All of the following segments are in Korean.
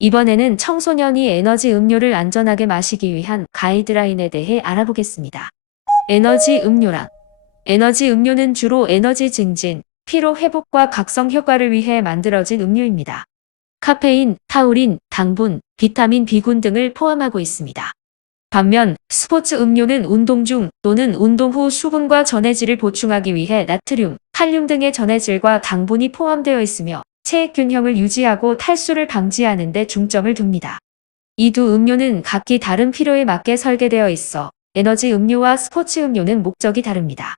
이번에는 청소년이 에너지 음료를 안전하게 마시기 위한 가이드라인에 대해 알아보겠습니다. 에너지 음료란 에너지 음료는 주로 에너지 증진, 피로 회복과 각성 효과를 위해 만들어진 음료입니다. 카페인, 타우린, 당분, 비타민 B군 등을 포함하고 있습니다. 반면 스포츠 음료는 운동 중 또는 운동 후 수분과 전해질을 보충하기 위해 나트륨, 칼륨 등의 전해질과 당분이 포함되어 있으며 체액 균형을 유지하고 탈수를 방지하는 데 중점을 둡니다. 이 두 음료는 각기 다른 필요에 맞게 설계되어 있어 에너지 음료와 스포츠 음료는 목적이 다릅니다.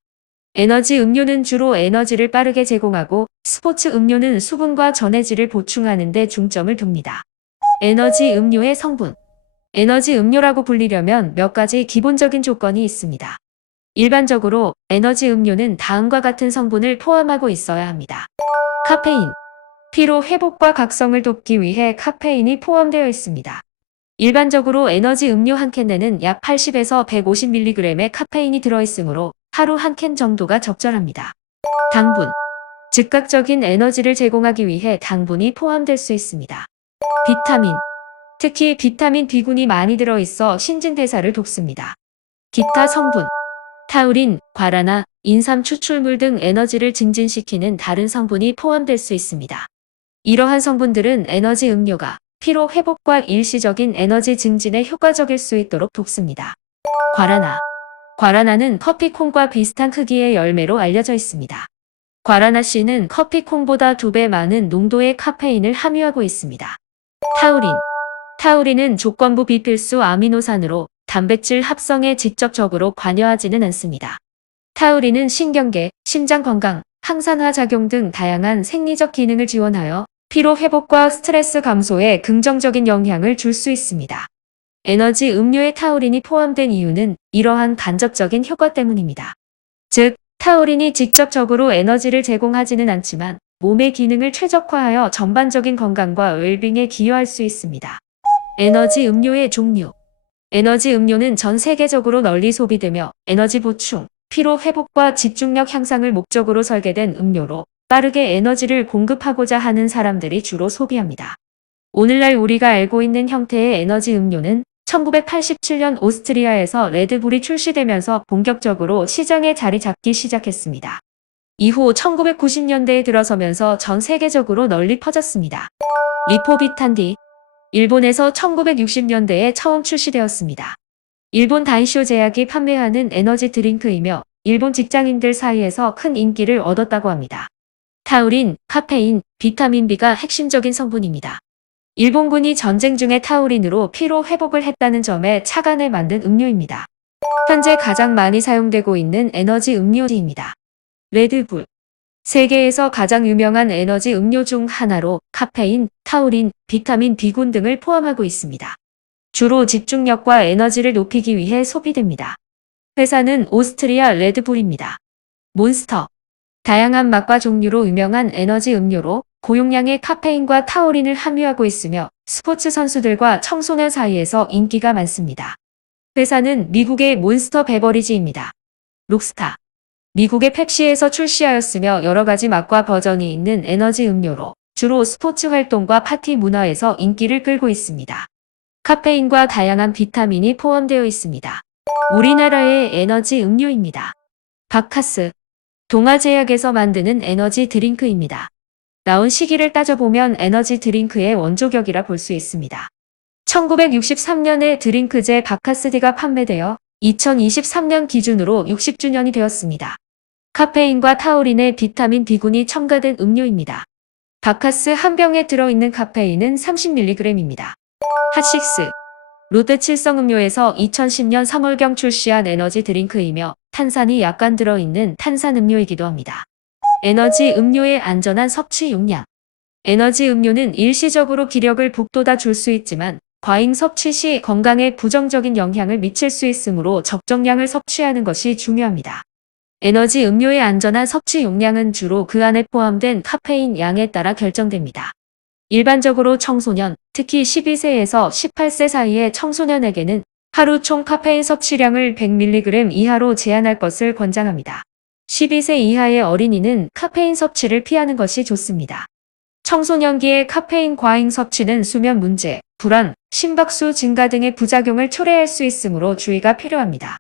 에너지 음료는 주로 에너지를 빠르게 제공하고 스포츠 음료는 수분과 전해질을 보충하는 데 중점을 둡니다. 에너지 음료의 성분 에너지 음료라고 불리려면 몇 가지 기본적인 조건이 있습니다. 일반적으로 에너지 음료는 다음과 같은 성분을 포함하고 있어야 합니다. 카페인 피로 회복과 각성을 돕기 위해 카페인이 포함되어 있습니다. 일반적으로 에너지 음료 한 캔에는 약 80에서 150mg의 카페인이 들어있으므로 하루 한 캔 정도가 적절합니다. 당분 즉각적인 에너지를 제공하기 위해 당분이 포함될 수 있습니다. 비타민 특히 비타민 B군이 많이 들어있어 신진대사를 돕습니다. 기타 성분 타우린, 과라나, 인삼 추출물 등 에너지를 증진시키는 다른 성분이 포함될 수 있습니다. 이러한 성분들은 에너지 음료가 피로 회복과 일시적인 에너지 증진에 효과적일 수 있도록 돕습니다. 과라나 과라나는 커피콩과 비슷한 크기의 열매로 알려져 있습니다. 과라나 씨는 커피콩보다 2배 많은 농도의 카페인을 함유하고 있습니다. 타우린 타우린은 조건부 비필수 아미노산으로 단백질 합성에 직접적으로 관여하지는 않습니다. 타우린은 신경계, 심장 건강, 항산화 작용 등 다양한 생리적 기능을 지원하여 피로 회복과 스트레스 감소에 긍정적인 영향을 줄 수 있습니다. 에너지 음료에 타우린이 포함된 이유는 이러한 간접적인 효과 때문입니다. 즉, 타우린이 직접적으로 에너지를 제공하지는 않지만 몸의 기능을 최적화하여 전반적인 건강과 웰빙에 기여할 수 있습니다. 에너지 음료의 종류 에너지 음료는 전 세계적으로 널리 소비되며 에너지 보충, 피로 회복과 집중력 향상을 목적으로 설계된 음료로 빠르게 에너지를 공급하고자 하는 사람들이 주로 소비합니다. 오늘날 우리가 알고 있는 형태의 에너지 음료는 1987년 오스트리아에서 레드불이 출시되면서 본격적으로 시장에 자리 잡기 시작했습니다. 이후 1990년대에 들어서면서 전 세계적으로 널리 퍼졌습니다. 리포비탄 D 일본에서 1960년대에 처음 출시되었습니다. 일본 다이쇼 제약이 판매하는 에너지 드링크이며 일본 직장인들 사이에서 큰 인기를 얻었다고 합니다. 타우린, 카페인, 비타민 B가 핵심적인 성분입니다. 일본군이 전쟁 중에 타우린으로 피로 회복을 했다는 점에 착안을 만든 음료입니다. 현재 가장 많이 사용되고 있는 에너지 음료입니다. 레드불 세계에서 가장 유명한 에너지 음료 중 하나로 카페인, 타우린, 비타민 B군 등을 포함하고 있습니다. 주로 집중력과 에너지를 높이기 위해 소비됩니다. 회사는 오스트리아 레드불입니다. 몬스터 다양한 맛과 종류로 유명한 에너지 음료로 고용량의 카페인과 타우린을 함유하고 있으며 스포츠 선수들과 청소년 사이에서 인기가 많습니다. 회사는 미국의 몬스터 베버리지입니다. 록스타 미국의 펩시에서 출시하였으며 여러 가지 맛과 버전이 있는 에너지 음료로 주로 스포츠 활동과 파티 문화에서 인기를 끌고 있습니다. 카페인과 다양한 비타민이 포함되어 있습니다. 우리나라의 에너지 음료입니다. 바카스 동아제약에서 만드는 에너지 드링크입니다. 나온 시기를 따져보면 에너지 드링크의 원조격이라 볼 수 있습니다. 1963년에 드링크제 바카스디가 판매되어 2023년 기준으로 60주년이 되었습니다. 카페인과 타우린의 비타민 B군이 첨가된 음료입니다. 바카스 한 병에 들어있는 카페인은 30mg입니다. 핫식스 롯데 칠성음료에서 2010년 3월경 출시한 에너지 드링크이며 탄산이 약간 들어있는 탄산음료이기도 합니다. 에너지 음료의 안전한 섭취 용량 에너지 음료는 일시적으로 기력을 북돋아 줄 수 있지만 과잉 섭취 시 건강에 부정적인 영향을 미칠 수 있으므로 적정량을 섭취하는 것이 중요합니다. 에너지 음료의 안전한 섭취 용량은 주로 그 안에 포함된 카페인 양에 따라 결정됩니다. 일반적으로 청소년, 특히 12세에서 18세 사이의 청소년에게는 하루 총 카페인 섭취량을 100mg 이하로 제한할 것을 권장합니다. 12세 이하의 어린이는 카페인 섭취를 피하는 것이 좋습니다. 청소년기의 카페인 과잉 섭취는 수면 문제, 불안, 심박수 증가 등의 부작용을 초래할 수 있으므로 주의가 필요합니다.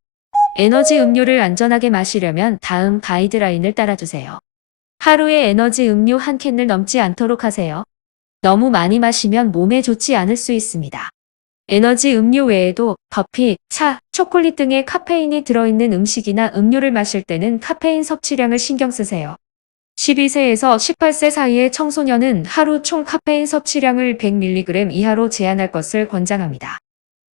에너지 음료를 안전하게 마시려면 다음 가이드라인을 따라주세요. 하루에 에너지 음료 한 캔을 넘지 않도록 하세요. 너무 많이 마시면 몸에 좋지 않을 수 있습니다. 에너지 음료 외에도 커피, 차, 초콜릿 등의 카페인이 들어있는 음식이나 음료를 마실 때는 카페인 섭취량을 신경 쓰세요. 12세에서 18세 사이의 청소년은 하루 총 카페인 섭취량을 100mg 이하로 제한할 것을 권장합니다.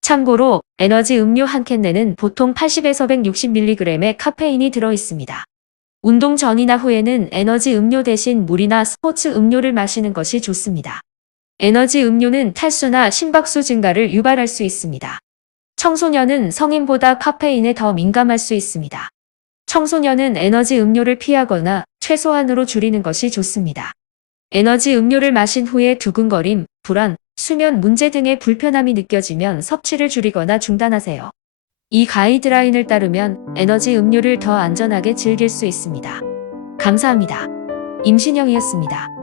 참고로 에너지 음료 한 캔 내는 보통 80에서 160mg의 카페인이 들어있습니다. 운동 전이나 후에는 에너지 음료 대신 물이나 스포츠 음료를 마시는 것이 좋습니다. 에너지 음료는 탈수나 심박수 증가를 유발할 수 있습니다. 청소년은 성인보다 카페인에 더 민감할 수 있습니다. 청소년은 에너지 음료를 피하거나 최소한으로 줄이는 것이 좋습니다. 에너지 음료를 마신 후에 두근거림, 불안, 수면 문제 등의 불편함이 느껴지면 섭취를 줄이거나 중단하세요. 이 가이드라인을 따르면 에너지 음료를 더 안전하게 즐길 수 있습니다. 감사합니다. 임신영이었습니다.